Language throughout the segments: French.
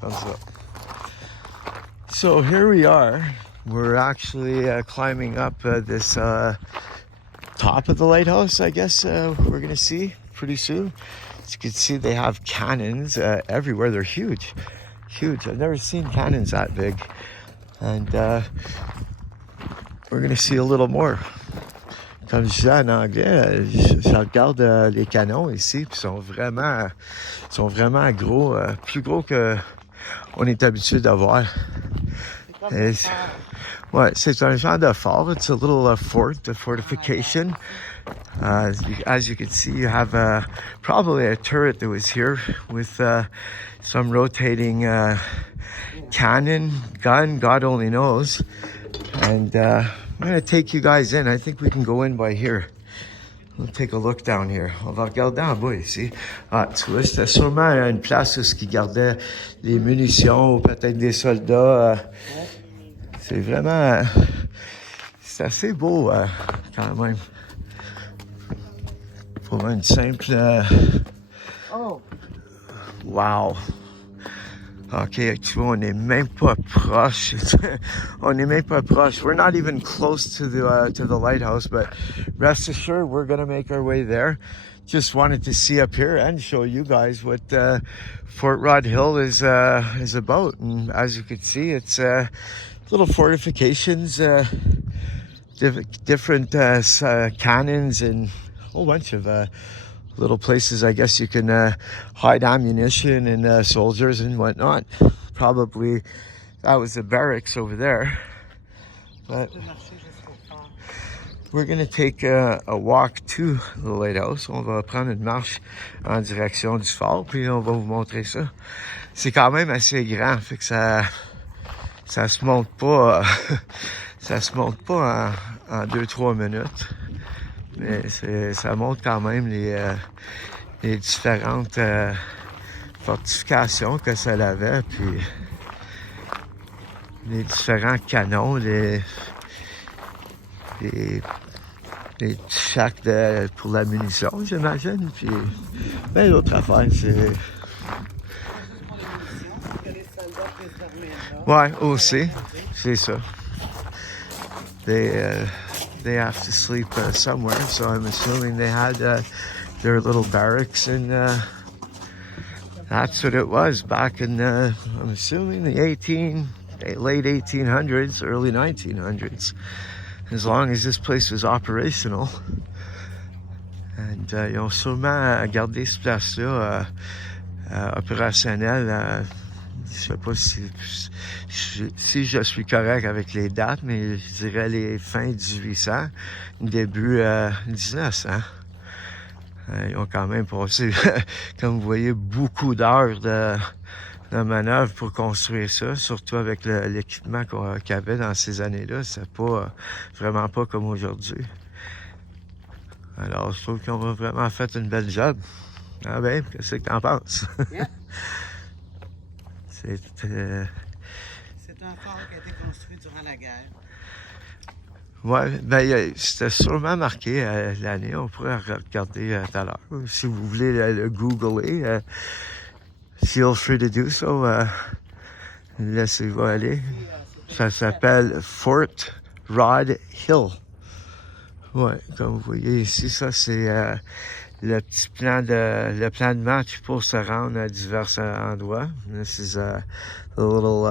Thumbs up. So here we are. We're actually climbing up this top of the lighthouse, I guess we're going to see pretty soon. As you can see, they have cannons everywhere. They're huge. Huge. I've never seen cannons that big. And we're going to see a little more. Comme je disais en anglais, je regarde les canons ici, puis ils sont vraiment gros, plus gros que on est habitué de voir. Ouais, c'est un genre de fort. It's a little fort, a fortification. As you can see, you have probably a turret that was here with some rotating cannon, gun, God only knows. And I'm going to take you guys in. I think we can go in by here. We'll take a look down here. On va regarder en bas ici. Ah, tu vois, c'était sûrement une place où ils gardaient les munitions ou peut-être des soldats. C'est vraiment... c'est assez beau quand même. Pour une simple... Wow! OK, tu vois, on n'est même pas proche. On n'est même pas proche. We're not even close to the lighthouse, but rest assured, we're going to make our way there. Just wanted to see up here and show you guys what Fort Rod Hill is about. And as you can see, it's little fortifications, different cannons, and a whole bunch of little places, I guess you can hide ammunition and soldiers and whatnot. Probably that was the barracks over there. But we're going to take a walk to the lighthouse. On va prendre une marche en direction du fort, puis on va vous montrer ça. C'est quand même assez grand, fait que ça se monte pas, ça se monte pas en 2-3 minutes. Mais ça montre quand même les différentes fortifications que ça avait, puis les différents canons, les sacs pour la munition, j'imagine. Puis ben d'autres affaires, c'est... Ouais, aussi, c'est ça. They have to sleep somewhere, so I'm assuming they had their little barracks, and that's what it was back in, I'm assuming, the late 1800s, early 1900s, as long as this place was operational. And ils ont sûrement gardé cette place-là opérationnelle. Je sais pas si je suis correct avec les dates, mais je dirais les fins 1800, début 1900. Ils ont quand même passé, comme vous voyez, beaucoup d'heures de manœuvre pour construire ça, surtout avec l'équipement qu'il y avait dans ces années-là. C'est pas vraiment pas comme aujourd'hui. Alors, je trouve qu'on a vraiment fait une belle job. Ah ben, qu'est-ce que t'en penses? Yeah. C'est un fort qui a été construit durant la guerre. Ouais, ben c'était sûrement marqué l'année. On pourrait regarder tout à l'heure. Si vous voulez le googler, feel free to do so. Laissez-vous aller. Ça s'appelle Fort Rod Hill. Ouais, comme vous voyez ici, ça c'est le plan de match pour se rendre à divers endroits. This is the little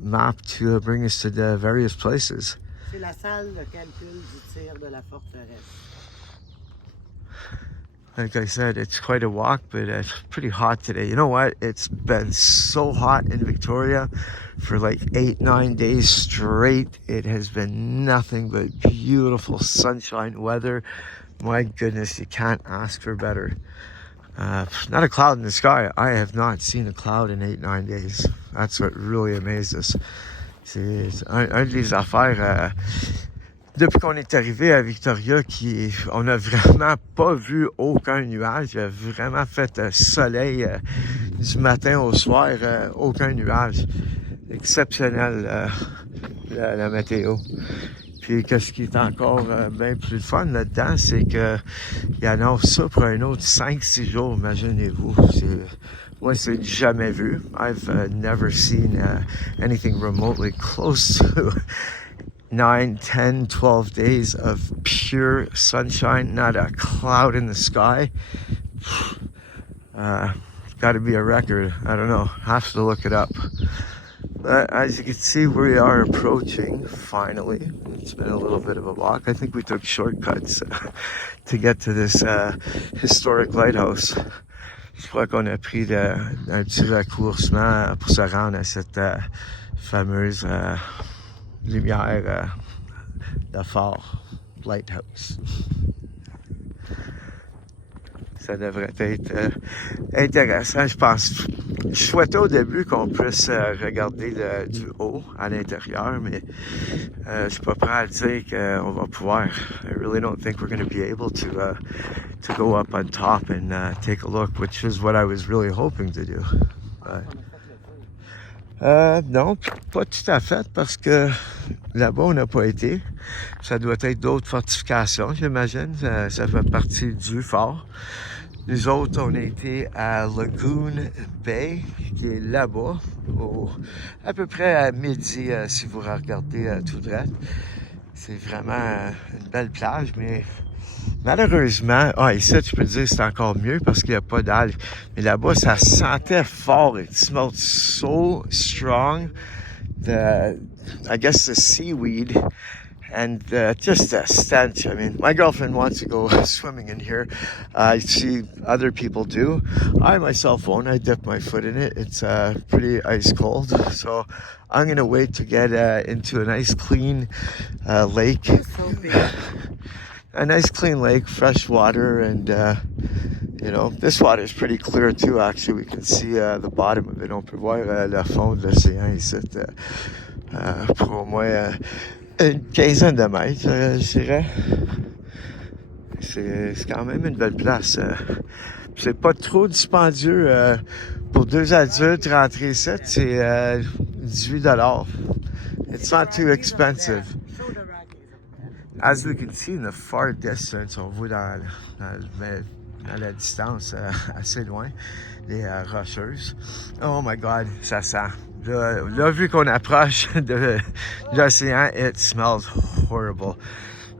map to bring us to the various places. C'est la salle de calcul du tir de la forteresse. Like I said, it's quite a walk, but it's pretty hot today. You know what? It's been so hot in Victoria for like 8-9 days straight. It has been nothing but beautiful sunshine weather. My goodness, you can't ask for better. Not a cloud in the sky. I have not seen a cloud in 8-9 days. That's what really amazed us. C'est un des affaires... depuis qu'on est arrivé à Victoria, on n'a vraiment pas vu aucun nuage. Il a vraiment fait soleil du matin au soir, aucun nuage. Exceptionnel la météo. Puis qu'est-ce qui est encore bien plus fun là-dedans, c'est qu'il annonce ça pour un autre 5-6 jours, imaginez-vous. C'est Moi, c'est jamais vu. I've never seen anything remotely close to 9, 10, 12 days of pure sunshine, not a cloud in the sky. Got to be a record. I don't know. Have to look it up. But as you can see, we are approaching, finally. It's been a little bit of a walk. I think we took shortcuts to get to this historic lighthouse. Je crois qu'on a pris un petit raccourcissement pour se rendre à cette fameuse lumière de phare, lighthouse. Ça devrait être intéressant, je pense. Je souhaitais au début qu'on puisse regarder du haut à l'intérieur, mais je suis pas prêt à dire qu'on va pouvoir. I really don't think we're going to be able to go up on top and take a look, which is what I was really hoping to do. Non, pas tout à fait, parce que là-bas, on n'a pas été. Ça doit être d'autres fortifications, j'imagine. Ça fait partie du fort. Nous autres, on a été à Lagoon Bay, qui est là-bas, à peu près à midi, si vous regardez tout droit. C'est vraiment une belle plage, mais malheureusement, ici, je peux te dire c'est encore mieux parce qu'il n'y a pas d'algues. Mais là-bas, ça sentait fort. It smelled so strong. I guess the seaweed and just a stench. I mean, my girlfriend wants to go swimming in here. I see other people do. I myself won't. I dip my foot in it. It's pretty ice cold. So I'm going to wait to get into a nice clean lake. So big. A nice clean lake, fresh water, and you know, this water is pretty clear too. Actually, we can see the bottom of it. On peut voir le fond de l'océan ici pour au moins une quinzaine de mètres, je dirais. C'est quand même une belle place. C'est pas trop dispendieux. Pour 2 adultes, rentrer ici, c'est $18. It's not too expensive. As we can see in the far distance, on voit dans la distance assez loin, les rocheuses. Oh my God, ça sent. Là, vu qu'on approche de l'océan, it smells horrible.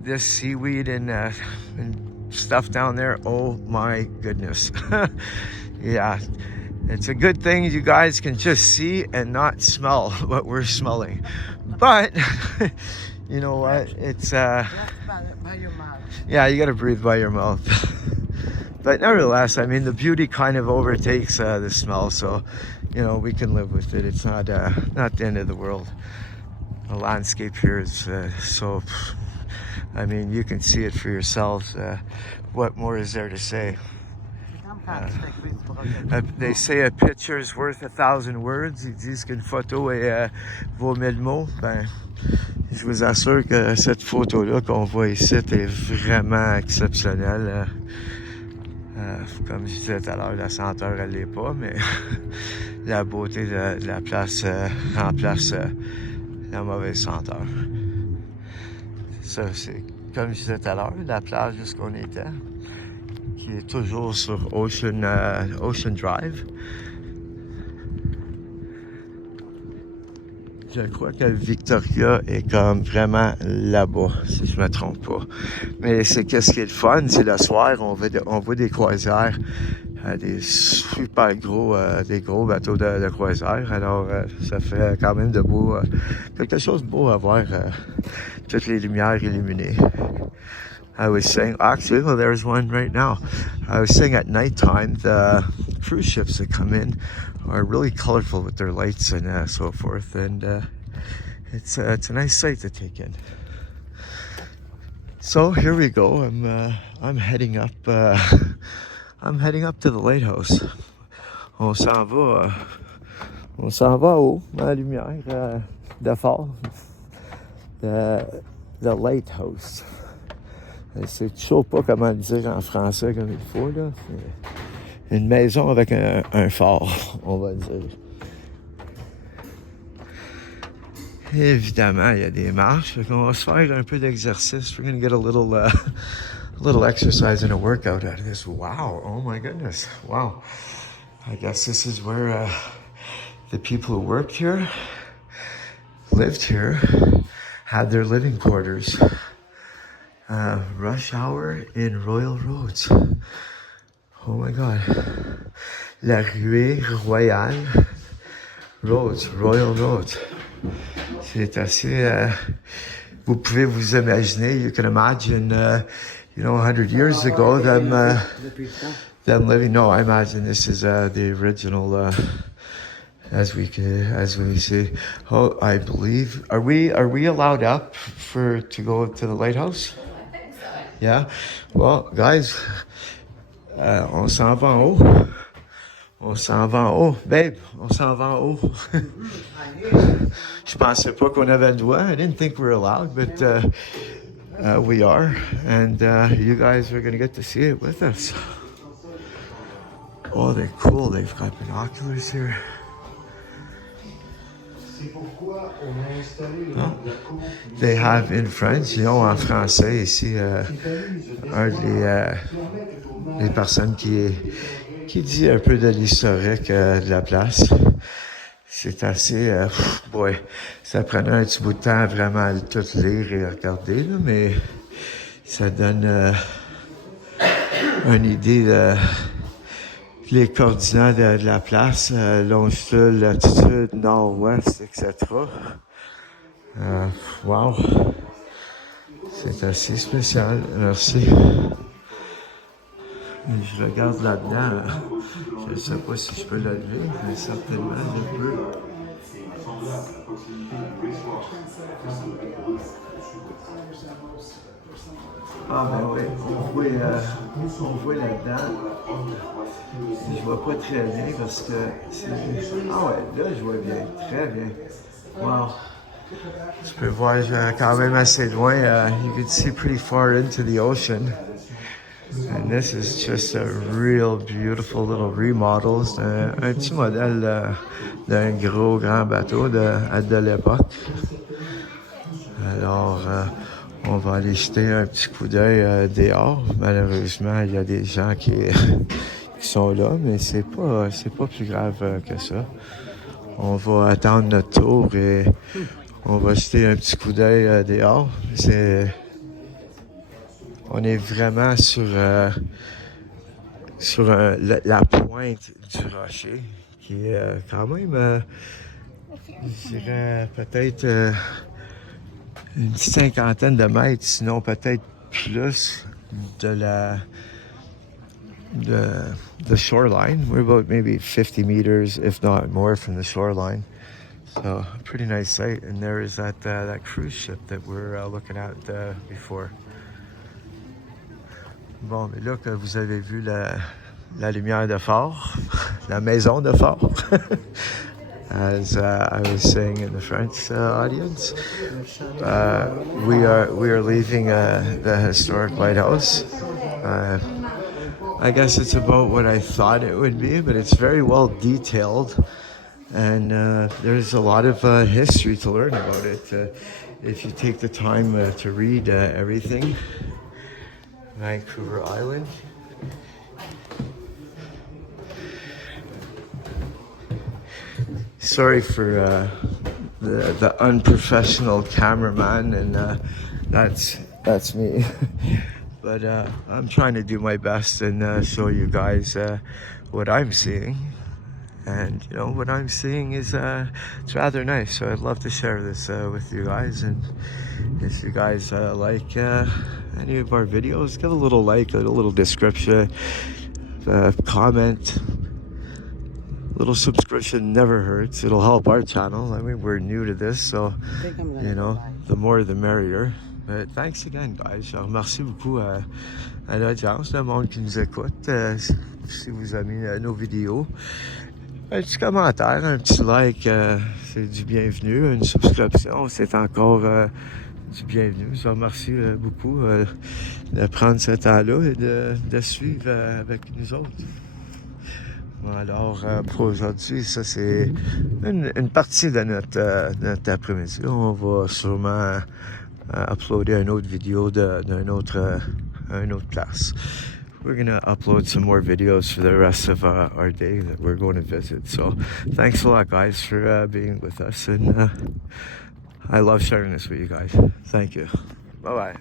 This seaweed and stuff down there, oh my goodness. Yeah, it's a good thing you guys can just see and not smell what we're smelling. But you know what? It's By your mouth. yeah, you gotta breathe by your mouth. But nevertheless, I mean, the beauty kind of overtakes the smell, so you know, we can live with it. It's not the end of the world. The landscape here is so. I mean, you can see it for yourselves. What more is there to say? They say a picture is worth 1,000 words. Ils disent qu'une photo vaut 1000 mots. Ben, je vous assure que cette photo-là qu'on voit ici est vraiment exceptionnelle. Comme je disais tout à l'heure, la senteur, elle l'est pas, mais la beauté de la place remplace la mauvaise senteur. Ça, c'est, comme je disais tout à l'heure, la plage où on était, qui est toujours sur Ocean Drive. Je crois que Victoria est comme vraiment là-bas, si je me trompe pas. Mais c'est qu'est-ce qui est le fun, c'est le soir, on voit des croisières, des super gros, des gros bateaux de croisière. Alors, ça fait quand même quelque chose de beau à voir, toutes les lumières illuminées. I was saying, actually, well, there's one right now. I was saying at nighttime, the cruise ships that come in are really colorful with their lights and so forth, and it's a nice sight to take in. So here we go. I'm heading up. I'm heading up to the lighthouse. On s'en va haut, à la lumière de phare. The lighthouse. C'est toujours pas comment le dire en français comme il faut, là. C'est une maison avec un phare, on va dire. Évidemment, il y a des marches. Fait qu'on va se faire un peu d'exercice. We're gonna get a little exercise and a workout out of this. Wow, oh my goodness, wow. I guess this is where the people who worked here, lived here, had their living quarters. Rush hour in Royal Roads. Oh my God. La Ruée Royale Roads, Royal Roads. C'est assez... vous pouvez vous imaginer, you can imagine, 100 years ago, them living. No, I imagine this is the original, as we see. Oh, I believe. Are we allowed up to go to the lighthouse? I think so. Yeah. Well, guys, on s'en va en haut. On s'en va en haut. Babe, on s'en va en haut. Je pensais pas qu'on avait le droit. I didn't think we were allowed, but we are. And you guys are going to get to see it with us. Oh, they're cool. They've got binoculars here. Oh, they have in French, en français ici, les personnes qui dit un peu de l'historique de la place. C'est assez... ça prenait un petit bout de temps à vraiment tout lire et regarder, là, mais ça donne une idée de les coordinates de la place, longitude, latitude, nord-ouest, etc. Wow! C'est assez spécial, merci. Je regarde là-dedans, je ne sais pas si je peux le lever, mais certainement je peux. Ah ben oui, on voit là-dedans. Je vois pas très bien parce que c'est... Ah ouais, là je vois bien, très bien. Wow! Tu peux voir quand même assez loin. You can see pretty far into the ocean. And this is just a real beautiful little remodel. C'est un petit modèle d'un grand bateau de l'époque. Alors, on va aller jeter un petit coup d'œil dehors. Malheureusement, il y a des gens qui sont là, mais c'est pas plus grave que ça. On va attendre notre tour et on va jeter un petit coup d'œil dehors. On est vraiment sur la pointe du rocher, qui est quand même, je dirais peut-être une cinquantaine de mètres, sinon peut-être plus de the shoreline. We're about maybe 50 meters, if not more, from the shoreline. So, a pretty nice sight. And there is that cruise ship that we're looking at before. Bon, mais là que vous avez vu la lumière de phare, la maison de phare, as I was saying in the French audience, we are leaving the historic lighthouse. I guess it's about what I thought it would be, but it's very well detailed, and there's a lot of history to learn about it if you take the time to read everything. Vancouver Island. Sorry for the unprofessional cameraman, and that's me. But I'm trying to do my best and show you guys what I'm seeing. And what I'm seeing is it's rather nice. So I'd love to share this with you guys. And if you guys like any of our videos, give a little like, a little description, comment. A little subscription never hurts. It'll help our channel. I mean, we're new to this, so the more the merrier. But thanks again, guys. Je remercie beaucoup à l'audience, le monde qui nous écoute. Si vous aimez nos vidéos, un petit commentaire, un petit like, c'est du bienvenu. Une subscription, c'est encore du bienvenu. Je vous remercie beaucoup de prendre ce temps-là et de suivre avec nous autres. Alors, pour aujourd'hui, ça c'est une partie de notre après-midi. On va sûrement uploader une autre vidéo d'une autre place. we're gonna upload some more videos for the rest of our day that we're going to visit. So thanks a lot, guys, for being with us, and I love sharing this with you guys. Thank you. Bye bye.